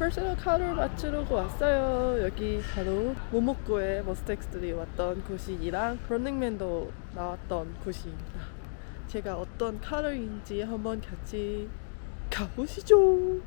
퍼스널 카를 맞추려고 왔어요. 여기 바로 모모코에 머스텍스들이 왔던 곳이랑 런닝맨도 나왔던 곳입니다. 제가 어떤 카러인지 한번 같이 가보시죠.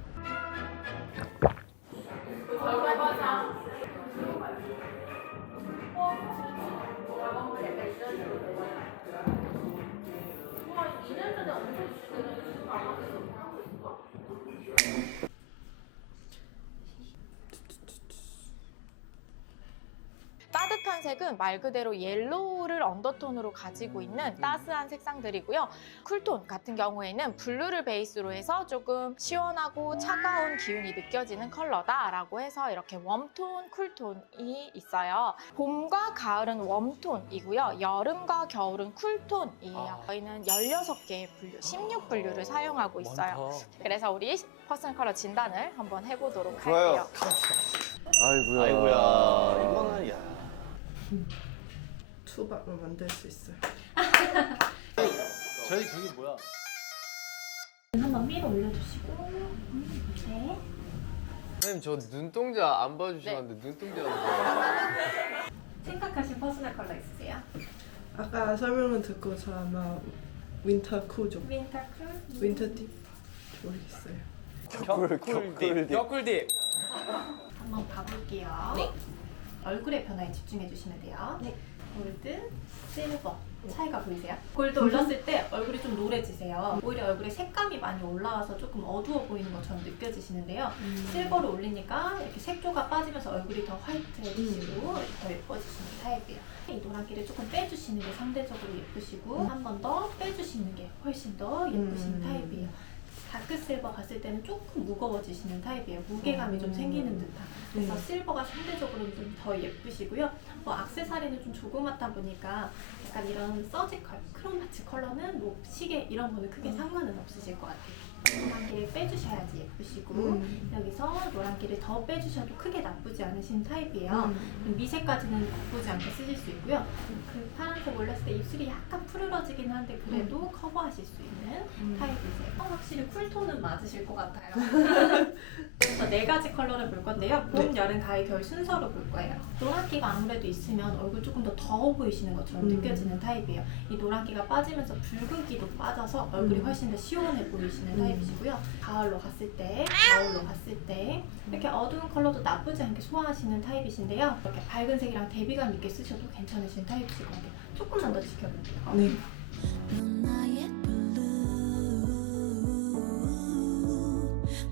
따뜻한 색은 말 그대로 옐로우를 언더톤으로 가지고 있는 따스한 색상들이고요. 쿨톤 같은 경우에는 블루를 베이스로 해서 조금 시원하고 차가운 기운이 느껴지는 컬러다라고 해서 이렇게 웜톤, 쿨톤이 있어요. 봄과 가을은 웜톤이고요. 여름과 겨울은 쿨톤이에요. 저희는 16개의 분류, 16분류를 사용하고 있어요. 그래서 우리 퍼스널 컬러 진단을 한번 해보도록 할게요. 아이고야. 이거는 야. 투박을 만들 수 있어요. 저희 저기 뭐야? 한번 위로 올려주시고 네. 선생님 저 눈동자 안 봐주시는데 눈동자가 뭐예요? 생각하신 퍼스널 컬러 있으세요? 아까 설명을 듣고서 아마 윈터 쿠죠. 윈터 쿨? 윈터 딥 모르겠어요. 격꿀딥. 한번 봐볼게요. 네. 얼굴의 변화에 집중해 주시면 돼요. 네. 골드, 실버 차이가 보이세요? 골드 올렸을 때 얼굴이 좀 노래지세요. 오히려 얼굴에 색감이 많이 올라와서 조금 어두워 보이는 것처럼 느껴지시는데요. 실버를 올리니까 이렇게 색조가 빠지면서 얼굴이 더 화이트해지시고 더 예뻐지시는 타입이에요. 이 노란기를 조금 빼주시는 게 상대적으로 예쁘시고 한 번 더 빼주시는 게 훨씬 더 예쁘신 타입이에요. 다크실버 봤을 때는 조금 무거워지시는 타입이에요. 무게감이 좀 생기는 듯한. 그래서 실버가 상대적으로 좀 더 예쁘시고요. 뭐 액세서리는 좀 조그맣다 보니까 약간 이런 서지컬, 크롬바츠 컬러는 뭐 시계 이런 거는 크게 상관은 없으실 것 같아요. 노란기를 빼주셔야지 예쁘시고 여기서 노란기를 더 빼주셔도 크게 나쁘지 않으신 타입이에요. 미세까지는 나쁘지 않게 쓰실 수 있고요. 그 파란색 올렸을 때 입술이 약간 푸르러지긴 한데 그래도 커버하실 수 있는 타입이세요. 확실히 쿨톤은 맞으실 것 같아요. 그래서 4가지 컬러를 볼 건데요. 봄, 여름, 가을, 겨울 순서로 볼 거예요. 노란기가 아무래도 있으면 얼굴 조금 더 더워 보이시는 것처럼 느껴지는 타입이에요. 이 노란기가 빠지면서 붉은기도 빠져서 얼굴이 훨씬 더 시원해 보이시는 타입이시고요. 가을로 갔을 때, 겨울로 갔을 때 이렇게 어두운 컬러도 나쁘지 않게 소화하시는 타입이신데요. 이렇게 밝은 색이랑 대비감 있게 쓰셔도 괜찮으신 타입이실 것 같아요. 조금만 더 지켜볼게요. 네. 넌 나의 블루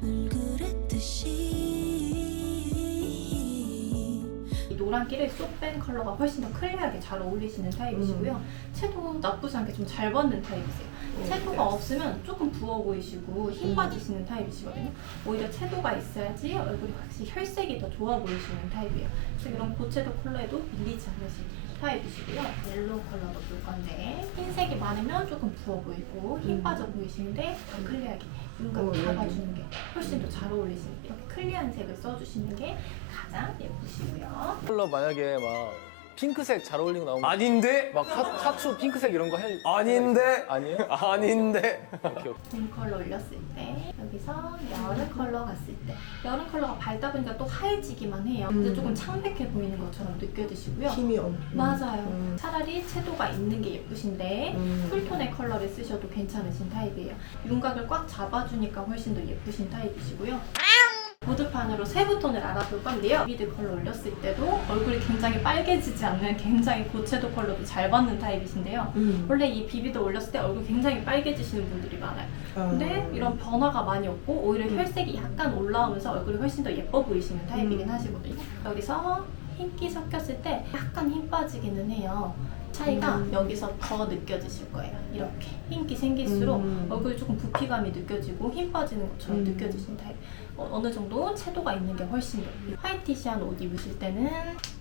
늘 그랬듯이 이 노란기를 쏙 뺀 컬러가 훨씬 더 클리어하게 잘 어울리시는 타입이시고요. 채도 나쁘지 않게 좀 잘 벗는 타입이세요. 채도가 없으면 조금 부어 보이시고 힘 빠지시는 타입이시거든요. 오히려 채도가 있어야지 얼굴이 확실히 혈색이 더 좋아 보이시는 타입이에요. 그래서 이런 고채도 컬러에도 밀리지 않으신 타입이시고요. 옐로우 컬러도 볼 건데 흰색이 많으면 조금 부어 보이고 힘 빠져 보이시는데 더 클리어하게 윤곽 잡아주는 게 훨씬 더 잘 어울리시는 이렇게 클리어한 색을 써주시는 게 가장 예쁘시고요. 컬러 만약에 막 핑크색 잘 어울리는 거 나오면 아닌데? 막 샤츠 핑크색 이런 거 해. 아닌데? 아니에요? 아닌데? 봄 컬러 올렸을 때 여기서 여름 컬러 갔을 때 여름 컬러가 밝다 보니까 또 하얘지기만 해요. 근데 조금 창백해 보이는 것처럼 느껴지시고요. 힘이 없. 맞아요. 차라리 채도가 있는 게 예쁘신데 쿨톤의 컬러를 쓰셔도 괜찮으신 타입이에요. 윤곽을 꽉 잡아주니까 훨씬 더 예쁘신 타입이시고요. 보드판으로 세부톤을 알아볼 건데요. 비비드 컬러 올렸을 때도 얼굴이 굉장히 빨개지지 않는 굉장히 고채도 컬러도 잘 받는 타입이신데요. 원래 이 비비드 올렸을 때 얼굴 굉장히 빨개지시는 분들이 많아요. 근데 이런 변화가 많이 없고 오히려 혈색이 약간 올라오면서 얼굴이 훨씬 더 예뻐 보이시는 타입이긴 하시거든요. 여기서 흰기 섞였을 때 약간 힘 빠지기는 해요. 차이가 여기서 더 느껴지실 거예요. 이렇게 흰기 생길수록 얼굴이 조금 부피감이 느껴지고 힘 빠지는 것처럼 느껴지신 타입. 어느 정도 채도가 있는 게 훨씬 더 화이티시한 옷 입으실 때는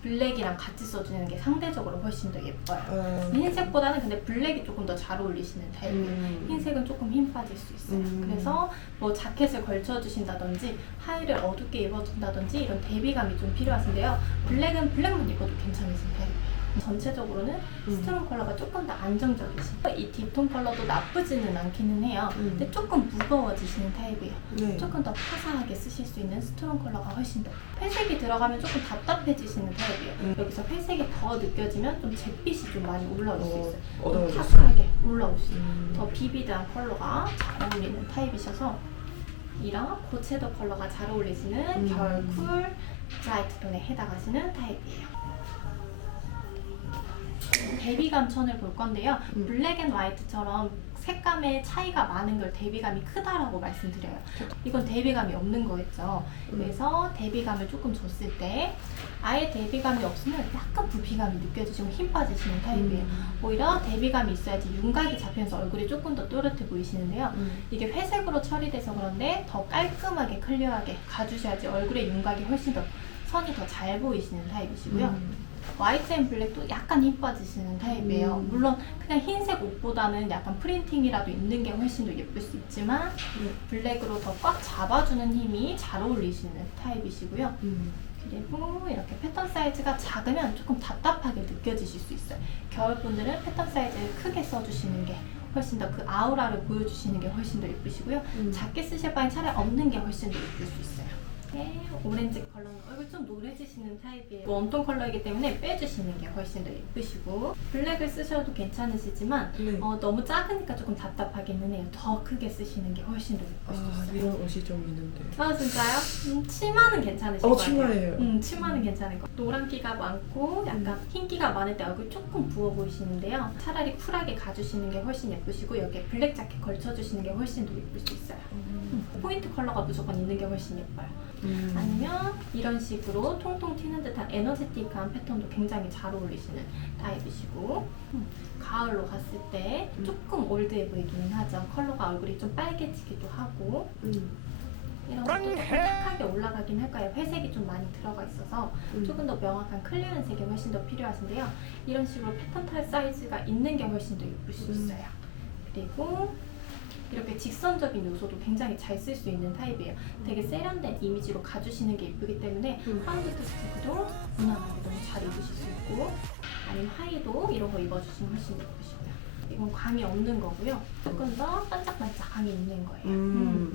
블랙이랑 같이 써주는 게 상대적으로 훨씬 더 예뻐요. 흰색보다는 근데 블랙이 조금 더 잘 어울리시는 타입이에요. 흰색은 조금 힘 빠질 수 있어요. 그래서 뭐 자켓을 걸쳐주신다든지 하의를 어둡게 입어준다든지 이런 대비감이 좀 필요하신데요. 블랙은 블랙만 입어도 괜찮으신 타입이에요. 전체적으로는 스트롱 컬러가 조금 더 안정적이시고 이 딥톤 컬러도 나쁘지는 않기는 해요. 근데 조금 무거워지시는 타입이에요. 네. 조금 더 화사하게 쓰실 수 있는 스트롱 컬러가 훨씬 더 회색이 들어가면 조금 답답해지시는 타입이에요. 여기서 회색이 더 느껴지면 좀 잿빛이 좀 많이 올라올 수 있어요. 좀 어려워졌어요. 탁하게 올라올 수 있어요. 더 비비드한 컬러가 잘 어울리는 타입이셔서 이런 고채도 컬러가 잘 어울리시는 겨울쿨 브라이트 톤에 해당하시는 타입이에요. 대비감 천을 볼 건데요. 블랙 앤 화이트처럼 색감의 차이가 많은 걸 대비감이 크다라고 말씀드려요. 이건 대비감이 없는 거겠죠. 그래서 대비감을 조금 줬을 때 아예 대비감이 없으면 약간 부피감이 느껴지시고 힘 빠지시는 타입이에요. 오히려 대비감이 있어야지 윤곽이 잡히면서 얼굴이 조금 더 또렷해 보이시는데요. 이게 회색으로 처리돼서 그런데 더 깔끔하게 클리어하게 가주셔야지 얼굴의 윤곽이 훨씬 더 선이 더 잘 보이시는 타입이시고요. 화이트 앤 블랙도 약간 힘 빠지시는 타입이에요. 물론 그냥 흰색 옷보다는 약간 프린팅이라도 있는 게 훨씬 더 예쁠 수 있지만 블랙으로 더 꽉 잡아주는 힘이 잘 어울리시는 타입이시고요. 그리고 이렇게 패턴 사이즈가 작으면 조금 답답하게 느껴지실 수 있어요. 겨울분들은 패턴 사이즈를 크게 써주시는 게 훨씬 더 그 아우라를 보여주시는 게 훨씬 더 예쁘시고요. 작게 쓰실 바엔 차라리 없는 게 훨씬 더 예쁠 수 있어요. 네, 오렌지 컬러는 얼굴 좀 노래지시는 타입이에요. 웜톤 컬러이기 때문에 빼주시는 게 훨씬 더 예쁘시고 블랙을 쓰셔도 괜찮으시지만 네. 너무 작으니까 조금 답답하기는 해요. 더 크게 쓰시는 게 훨씬 더 예쁘시겠어요. 이런 옷이 좀 있는데. 아 진짜요? 치마는 괜찮으실 것 같아요. 치마예요. 치마는 괜찮을 것 같아요. 노란기가 많고 약간 흰기가 많을 때 얼굴 조금 부어 보이시는데요. 차라리 쿨하게 가주시는 게 훨씬 예쁘시고 여기에 블랙 자켓 걸쳐주시는 게 훨씬 더 예쁠 수 있어요. 포인트 컬러가 무조건 있는 게 훨씬 예뻐요. 아니면 이런 식으로 통통 튀는 듯한 에너제틱한 패턴도 굉장히 잘 어울리시는 타입이시고 가을로 갔을 때 조금 올드해 보이기는 하죠. 컬러가 얼굴이 좀 빨개지기도 하고 이런 것도 조금 탁하게 올라가긴 할 거예요. 회색이 좀 많이 들어가 있어서 조금 더 명확한 클리어한 색이 훨씬 더 필요하신데요. 이런 식으로 패턴 탈 사이즈가 있는 게 훨씬 더 예쁠 수 있어요. 그리고 이렇게 직선적인 요소도 굉장히 잘 쓸 수 있는 타입이에요. 되게 세련된 이미지로 가주시는 게 예쁘기 때문에 파운드 스티브도 무난하게 너무 잘 입으실 수 있고 아니면 하이도 이런 거 입어주시면 훨씬 예쁘시고요. 이건 광이 없는 거고요. 조금 더 반짝반짝 광이 있는 거예요.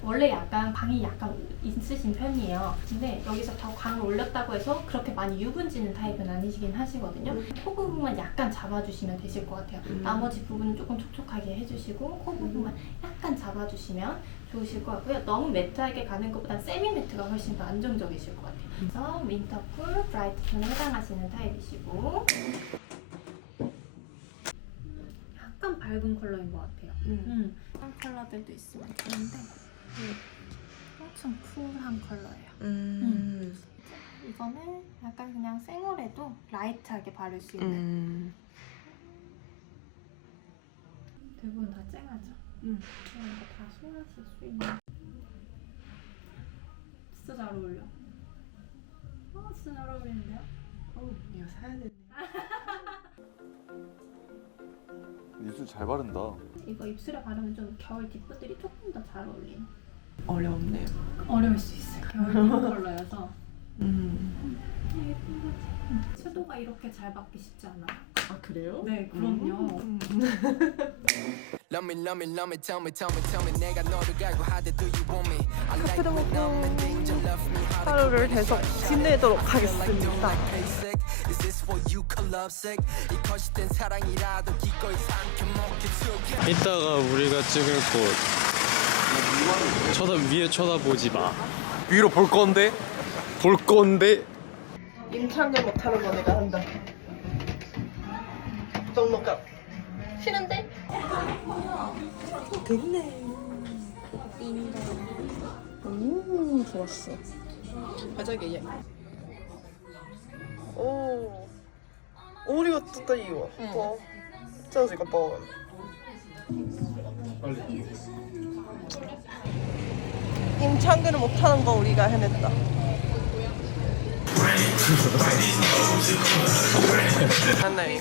원래 약간 광이 약간 있으신 편이에요. 근데 여기서 더 광을 올렸다고 해서 그렇게 많이 유분지는 타입은 아니시긴 하시거든요. 코 부분만 약간 잡아주시면 되실 것 같아요. 나머지 부분은 조금 촉촉하게 해주시고 코 부분만 약간 잡아주시면 좋으실 것 같고요. 너무 매트하게 가는 것보단 세미 매트가 훨씬 더 안정적이실 것 같아요. 그래서 윈터쿨 브라이트 톤에 해당하시는 타입이시고 약간 밝은 컬러인 것 같아요. 한 컬러들도 있으면 좋은데 엄청 쿨한 컬러예요. 이거는 약간 그냥 생얼에도 라이트하게 바를 수 있는 대부분 다 쨍하죠? 이런 거 다 소화하실 수 있는 진짜 잘 어울려. 진짜 잘 어울리는데요? 이거 사야 되네. 입술 잘 바른다. 이거 입술에 바르면 좀 겨울 뒷부들이 조금 더 잘 어울리는 어렵네요. 어려울 수 있어요. 겨울 뒷부 컬러여서 예쁜 거지. 섀도우가 이렇게 잘 받기 쉽지 않아요. 아 그래요? 네, 그럼요. Love me, love me, love me, tell me, tell me, tell me 내가 너를 갈고 하대 do you want me? I like 카페도 when 먹고 I'm in danger, love me how to 하루를 계속 지내도록 하겠습니다. Is this for you, collapsic? 이 거짓된 사랑이라도 기꺼이 삼켜 먹게 이따가 우리가 찍을 곳 위에 쳐다보지 마. 위로 볼 건데? 볼 건데 임창근 못하는 거 내가 한다. 넉넉감. 싫은데? 됐네. 좋았어. 가자게 얘. 오. 우리가 뜯다 이거. 뭐. 저지가 뭐. 임창근을 못하는 거 우리가 해냈다. 하나임.